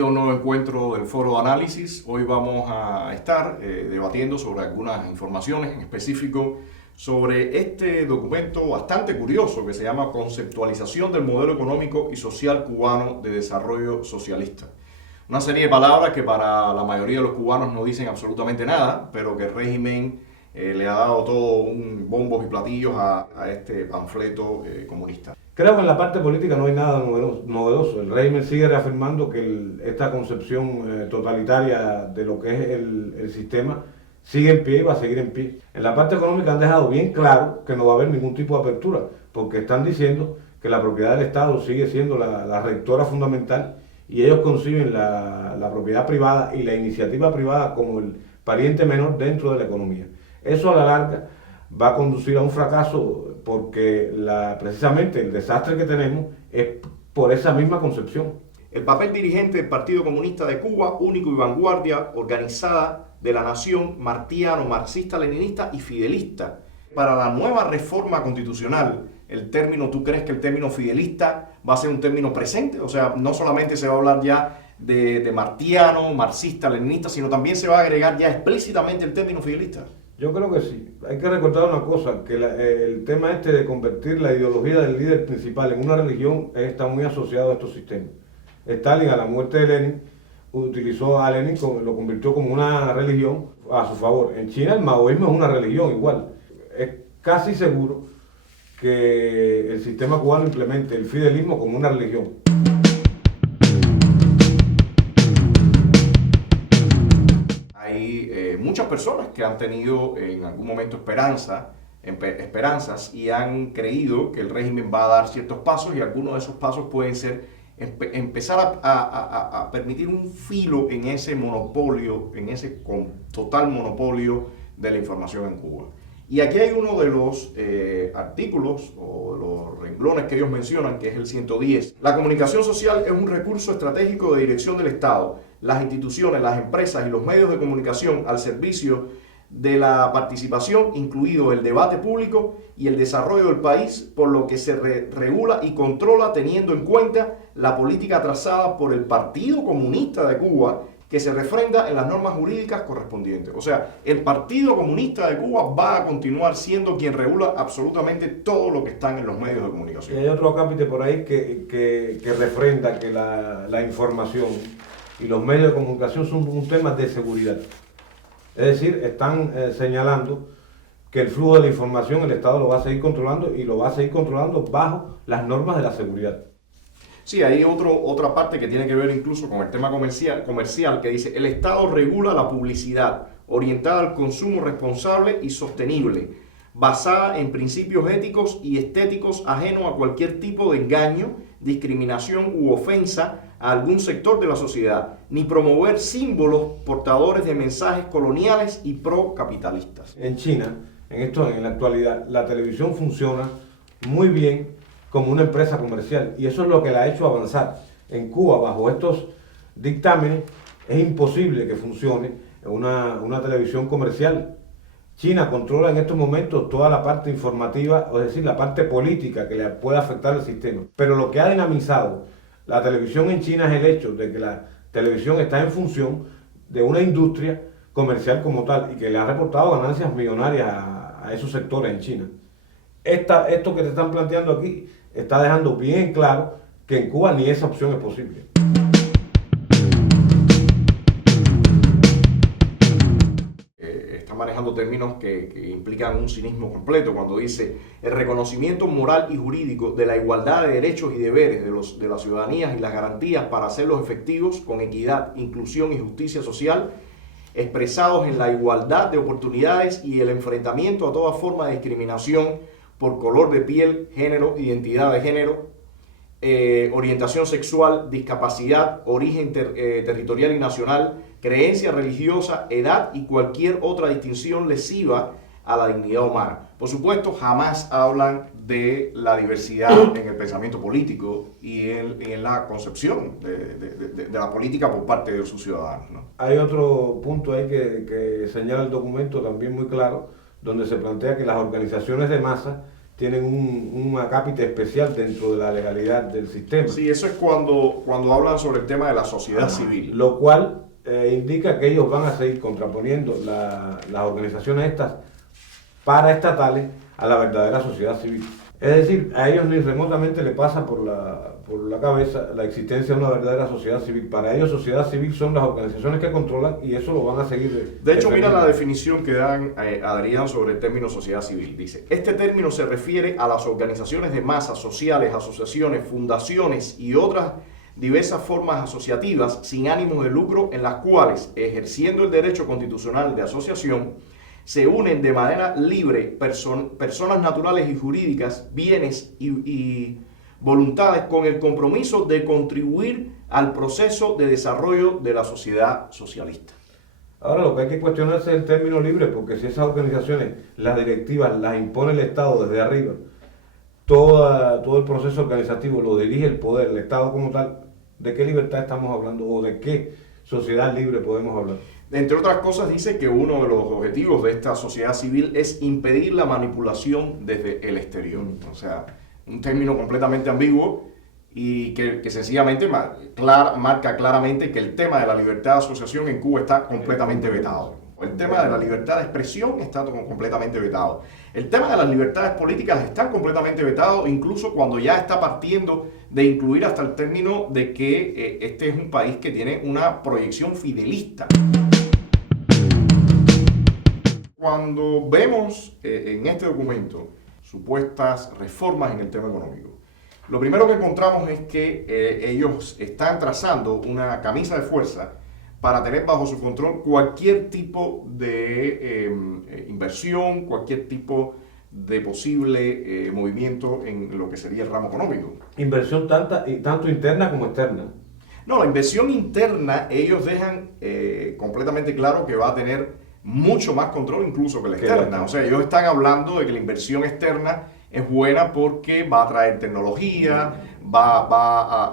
bienvenido a un nuevo encuentro del Foro de Análisis. Hoy vamos a estar debatiendo sobre algunas informaciones, en específico sobre este documento bastante curioso que se llama Conceptualización del Modelo Económico y Social Cubano de Desarrollo Socialista. Una serie de palabras que para la mayoría de los cubanos no dicen absolutamente nada, pero que el régimen le ha dado todo un bombos y platillos a este panfleto comunista. Creo que en la parte política no hay nada novedoso. El régimen sigue reafirmando que esta concepción totalitaria de lo que es el sistema sigue en pie y va a seguir en pie. En la parte económica han dejado bien claro que no va a haber ningún tipo de apertura, porque están diciendo que la propiedad del Estado sigue siendo la rectora fundamental y ellos conciben la propiedad privada y la iniciativa privada como el pariente menor dentro de la economía. Eso a la larga va a conducir a un fracaso porque precisamente el desastre que tenemos es por esa misma concepción. El papel dirigente del Partido Comunista de Cuba, único y vanguardia organizada de la nación martiano, marxista, leninista y fidelista. Para la nueva reforma constitucional, ¿tú crees que el término fidelista va a ser un término presente? O sea, no solamente se va a hablar ya de martiano, marxista, leninista, sino también se va a agregar ya explícitamente el término fidelista. Yo creo que sí. Hay que recordar una cosa, que el tema de convertir la ideología del líder principal en una religión está muy asociado a estos sistemas. Stalin, a la muerte de Lenin, utilizó a Lenin, lo convirtió como una religión a su favor. En China el maoísmo es una religión igual. Es casi seguro que el sistema cubano implemente el fidelismo como una religión. Hay muchas personas que han tenido en algún momento esperanzas y han creído que el régimen va a dar ciertos pasos, y algunos de esos pasos pueden ser empezar a permitir un filo en ese monopolio, en ese total monopolio de la información en Cuba. Y aquí hay uno de los artículos o de los renglones que ellos mencionan, que es el 110. La comunicación social es un recurso estratégico de dirección del Estado. Las instituciones, las empresas y los medios de comunicación al servicio de la participación, incluido el debate público y el desarrollo del país, por lo que se regula y controla teniendo en cuenta la política trazada por el Partido Comunista de Cuba, que se refrenda en las normas jurídicas correspondientes. O sea, el Partido Comunista de Cuba va a continuar siendo quien regula absolutamente todo lo que está en los medios de comunicación. Y hay otro acápite por ahí que refrenda que la información y los medios de comunicación son un tema de seguridad. Es decir, están señalando que el flujo de la información el Estado lo va a seguir controlando y lo va a seguir controlando bajo las normas de la seguridad. Sí, hay otra parte que tiene que ver incluso con el tema comercial que dice: el Estado regula la publicidad orientada al consumo responsable y sostenible, basada en principios éticos y estéticos ajenos a cualquier tipo de engaño, discriminación u ofensa a algún sector de la sociedad, ni promover símbolos portadores de mensajes coloniales y procapitalistas. En China, en la actualidad, la televisión funciona muy bien como una empresa comercial, y eso es lo que la ha hecho avanzar. En Cuba, bajo estos dictámenes, es imposible que funcione una televisión comercial. China controla en estos momentos toda la parte informativa, es decir, la parte política que le puede afectar al sistema. Pero lo que ha dinamizado la televisión en China es el hecho de que la televisión está en función de una industria comercial como tal y que le ha reportado ganancias millonarias a esos sectores en China. Esto que te están planteando aquí está dejando bien claro que en Cuba ni esa opción es posible. Está manejando términos que implican un cinismo completo cuando dice: el reconocimiento moral y jurídico de la igualdad de derechos y deberes de las ciudadanías y las garantías para hacerlos efectivos con equidad, inclusión y justicia social, expresados en la igualdad de oportunidades y el enfrentamiento a toda forma de discriminación por color de piel, género, identidad de género, orientación sexual, discapacidad, origen territorial y nacional, creencia religiosa, edad y cualquier otra distinción lesiva a la dignidad humana. Por supuesto, jamás hablan de la diversidad en el pensamiento político y en la concepción de la política por parte de sus ciudadanos, ¿no? Hay otro punto ahí que señala el documento también muy claro, donde se plantea que las organizaciones de masa tienen un acápite especial dentro de la legalidad del sistema. Sí, eso es cuando hablan sobre el tema de la sociedad civil. Lo cual indica que ellos van a seguir contraponiendo las organizaciones estas paraestatales a la verdadera sociedad civil. Es decir, a ellos ni remotamente le pasa por la cabeza la existencia de una verdadera sociedad civil. Para ellos, sociedad civil son las organizaciones que controlan y eso lo van a seguir. De hecho, mira la definición que dan Adrián sobre el término sociedad civil. Dice, este término se refiere a las organizaciones de masas sociales, asociaciones, fundaciones y otras diversas formas asociativas sin ánimo de lucro en las cuales, ejerciendo el derecho constitucional de asociación, se unen de manera libre personas naturales y jurídicas, bienes y voluntades con el compromiso de contribuir al proceso de desarrollo de la sociedad socialista. Ahora lo que hay que cuestionarse es el término libre, porque si esas organizaciones, las directivas, las impone el Estado desde arriba, todo el proceso organizativo lo dirige el poder, el Estado como tal, ¿de qué libertad estamos hablando o de qué sociedad libre podemos hablar? Entre otras cosas, dice que uno de los objetivos de esta sociedad civil es impedir la manipulación desde el exterior. O sea, un término completamente ambiguo y que sencillamente marca claramente que el tema de la libertad de asociación en Cuba está completamente vetado. El tema de la libertad de expresión está completamente vetado. El tema de las libertades políticas está completamente vetado, incluso cuando ya está partiendo de incluir hasta el término de que este es un país que tiene una proyección fidelista. Cuando vemos en este documento supuestas reformas en el tema económico, lo primero que encontramos es que ellos están trazando una camisa de fuerza para tener bajo su control cualquier tipo de inversión, cualquier tipo de posible movimiento en lo que sería el ramo económico. Inversión tanto interna como externa. No, la inversión interna ellos dejan completamente claro que va a tener mucho más control incluso que la externa. O sea, ellos están hablando de que la inversión externa es buena porque va a traer tecnología, va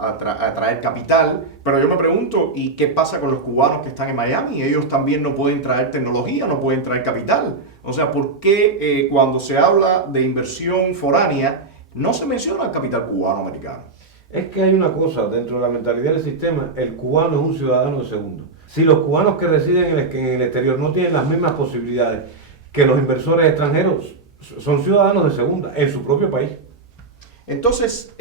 a traer capital, pero yo me pregunto, ¿y qué pasa con los cubanos que están en Miami? Ellos también no pueden traer tecnología, no pueden traer capital. O sea, ¿por qué cuando se habla de inversión foránea no se menciona el capital cubano-americano? Es que hay una cosa, dentro de la mentalidad del sistema, el cubano es un ciudadano de segunda. Si los cubanos que residen en el exterior no tienen las mismas posibilidades que los inversores extranjeros, son ciudadanos de segunda en su propio país. Entonces,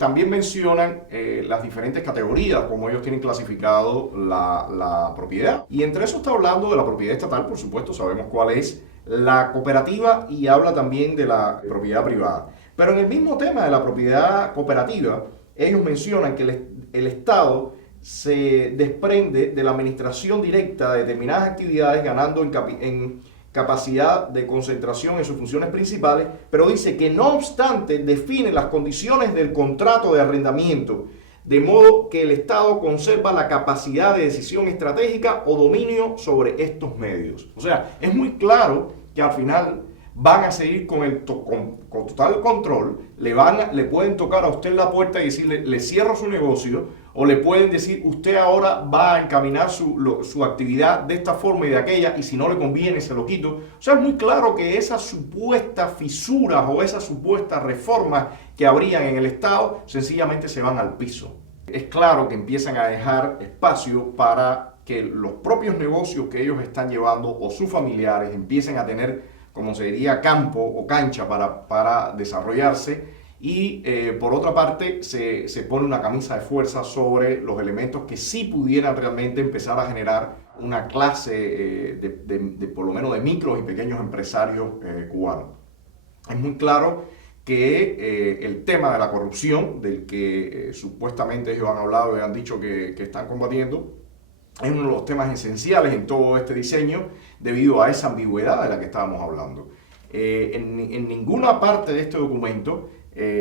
también mencionan las diferentes categorías, como ellos tienen clasificado la propiedad. Y entre eso está hablando de la propiedad estatal, por supuesto, sabemos cuál es, la cooperativa y habla también de la propiedad privada. Pero en el mismo tema de la propiedad cooperativa, ellos mencionan que el Estado se desprende de la administración directa de determinadas actividades, ganando en capacidad de concentración en sus funciones principales, pero dice que no obstante define las condiciones del contrato de arrendamiento, de modo que el Estado conserva la capacidad de decisión estratégica o dominio sobre estos medios. O sea, es muy claro que al final van a seguir con total control, le pueden tocar a usted la puerta y decirle, le cierro su negocio, o le pueden decir, usted ahora va a encaminar su actividad de esta forma y de aquella, y si no le conviene, se lo quito. O sea, es muy claro que esas supuestas fisuras o esas supuestas reformas que habrían en el Estado, sencillamente se van al piso. Es claro que empiezan a dejar espacio para que los propios negocios que ellos están llevando o sus familiares empiecen a tener, como se diría, campo o cancha para desarrollarse. Y por otra parte se pone una camisa de fuerza sobre los elementos que sí pudieran realmente empezar a generar una clase de por lo menos de micros y pequeños empresarios cubanos. Es muy claro que el tema de la corrupción, del que supuestamente ellos han hablado y han dicho que están combatiendo, es uno de los temas esenciales en todo este diseño debido a esa ambigüedad de la que estábamos hablando. En ninguna parte de este documento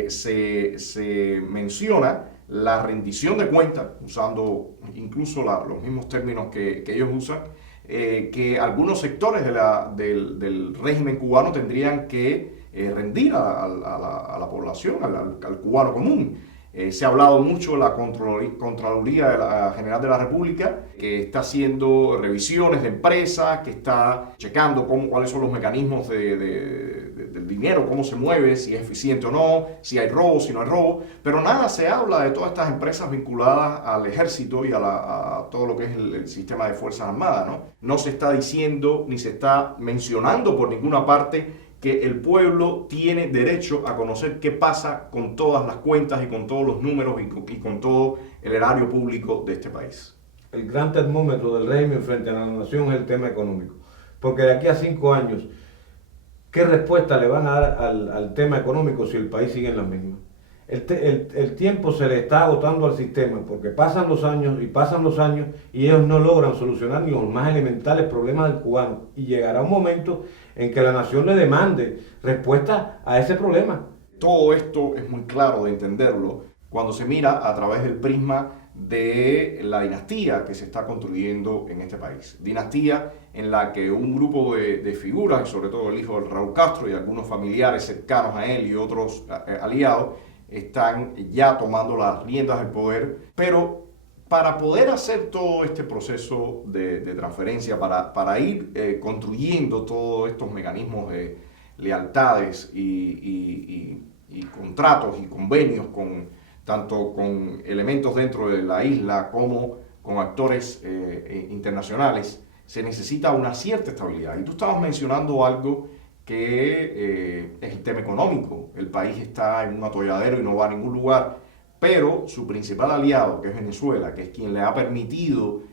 se menciona la rendición de cuentas, usando incluso los mismos términos que ellos usan, que algunos sectores del régimen cubano tendrían que rendir a la población, al cubano común. Se ha hablado mucho de la Contraloría General de la República, que está haciendo revisiones de empresas, que está checando cuáles son los mecanismos del dinero, cómo se mueve, si es eficiente o no, si hay robo, si no hay robo, pero nada se habla de todas estas empresas vinculadas al ejército y a todo lo que es el sistema de Fuerzas Armadas, ¿no? No se está diciendo ni se está mencionando por ninguna parte que el pueblo tiene derecho a conocer qué pasa con todas las cuentas y con todos los números y con todo el erario público de este país. El gran termómetro del régimen frente a la nación es el tema económico, porque de aquí a 5 años, ¿qué respuesta le van a dar al tema económico si el país sigue en la misma? El tiempo se le está agotando al sistema, porque pasan los años y ellos no logran solucionar ni los más elementales problemas del cubano, y llegará un momento en que la nación le demande respuesta a ese problema. Todo esto es muy claro de entenderlo cuando se mira a través del prisma de la dinastía que se está construyendo en este país. Dinastía en la que un grupo de figuras, sobre todo el hijo de Raúl Castro y algunos familiares cercanos a él y otros aliados, están ya tomando las riendas del poder, pero para poder hacer todo este proceso de transferencia, para ir construyendo todos estos mecanismos de lealtades y contratos y convenios tanto con elementos dentro de la isla como con actores internacionales, se necesita una cierta estabilidad. Y tú estabas mencionando algo que es el tema económico. El país está en un atolladero y no va a ningún lugar, pero su principal aliado, que es Venezuela, que es quien le ha permitido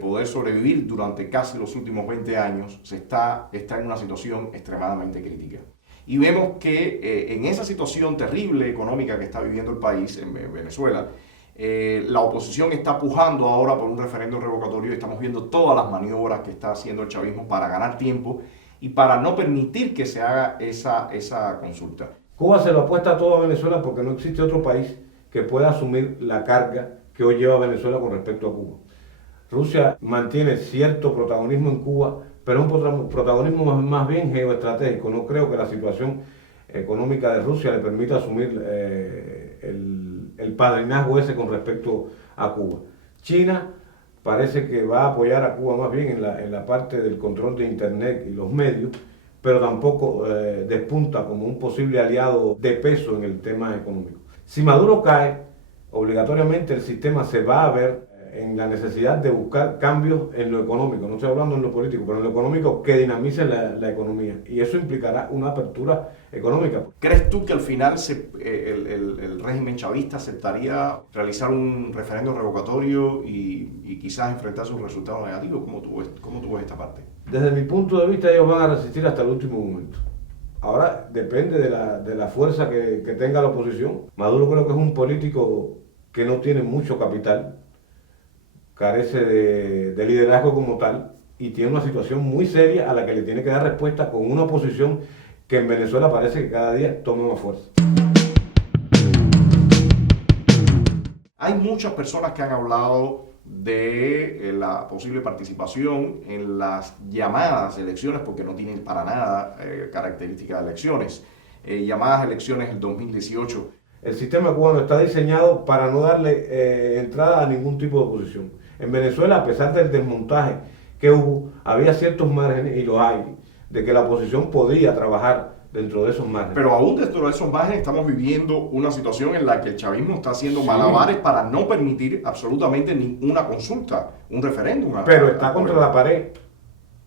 poder sobrevivir durante casi los últimos 20 años, está en una situación extremadamente crítica. Y vemos que en esa situación terrible económica que está viviendo el país, en Venezuela, la oposición está pujando ahora por un referéndum revocatorio y estamos viendo todas las maniobras que está haciendo el chavismo para ganar tiempo y para no permitir que se haga esa consulta. Cuba se lo apuesta todo a Venezuela porque no existe otro país que pueda asumir la carga que hoy lleva Venezuela con respecto a Cuba. Rusia mantiene cierto protagonismo en Cuba, pero es un protagonismo más bien geoestratégico. No creo que la situación económica de Rusia le permita asumir el padrinazgo ese con respecto a Cuba. China parece que va a apoyar a Cuba más bien en la parte del control de Internet y los medios, pero tampoco despunta como un posible aliado de peso en el tema económico. Si Maduro cae, obligatoriamente el sistema se va a ver en la necesidad de buscar cambios en lo económico, no estoy hablando en lo político, pero en lo económico que dinamice la economía, y eso implicará una apertura económica. ¿Crees tú que al final el régimen chavista aceptaría realizar un referéndum revocatorio y quizás enfrentarse a un resultado negativo? ¿Cómo tú ves esta parte? Desde mi punto de vista, ellos van a resistir hasta el último momento. Ahora depende de la fuerza que tenga la oposición. Maduro creo que es un político que no tiene mucho capital, carece de liderazgo como tal y tiene una situación muy seria a la que le tiene que dar respuesta con una oposición que en Venezuela parece que cada día toma más fuerza. Hay muchas personas que han hablado de la posible participación en las llamadas elecciones, porque no tienen para nada características de elecciones, llamadas elecciones del 2018. El sistema cubano está diseñado para no darle entrada a ningún tipo de oposición. En Venezuela, a pesar del desmontaje que hubo, había ciertos márgenes, y los hay, de que la oposición podía trabajar dentro de esos márgenes. Pero aún dentro de esos márgenes estamos viviendo una situación en la que el chavismo está haciendo malabares para no permitir absolutamente ninguna consulta, un referéndum. Pero está contra la pared,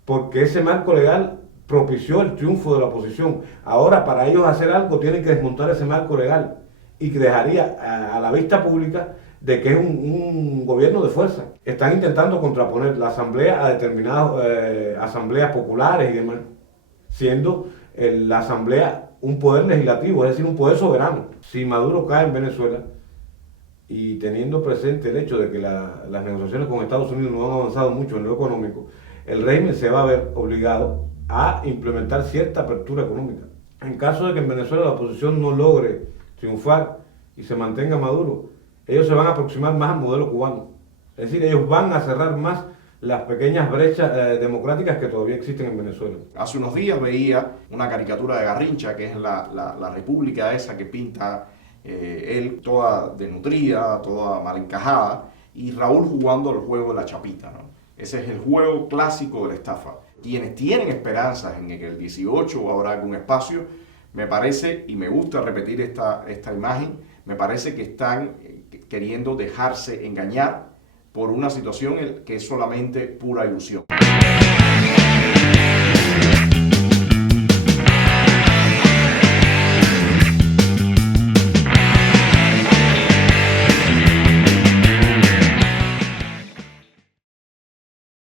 porque ese marco legal propició el triunfo de la oposición. Ahora, para ellos hacer algo, tienen que desmontar ese marco legal, y que dejaría a la vista pública de que es un gobierno de fuerza. Están intentando contraponer la asamblea a determinadas asambleas populares y demás, siendo la asamblea un poder legislativo, es decir, un poder soberano. Si Maduro cae en Venezuela, y teniendo presente el hecho de que las negociaciones con Estados Unidos no han avanzado mucho en lo económico, el régimen se va a ver obligado a implementar cierta apertura económica. En caso de que en Venezuela la oposición no logre triunfar y se mantenga Maduro, ellos se van a aproximar más al modelo cubano. Es decir, ellos van a cerrar más las pequeñas brechas democráticas que todavía existen en Venezuela. Hace unos días veía una caricatura de Garrincha, que es la república esa que pinta él, toda desnutrida, toda mal encajada, y Raúl jugando el juego de la chapita, ¿no? Ese es el juego clásico de la estafa. Quienes tienen esperanzas en que el 18 habrá algún espacio, Me parece, y me gusta repetir esta imagen, me parece que están queriendo dejarse engañar por una situación que es solamente pura ilusión.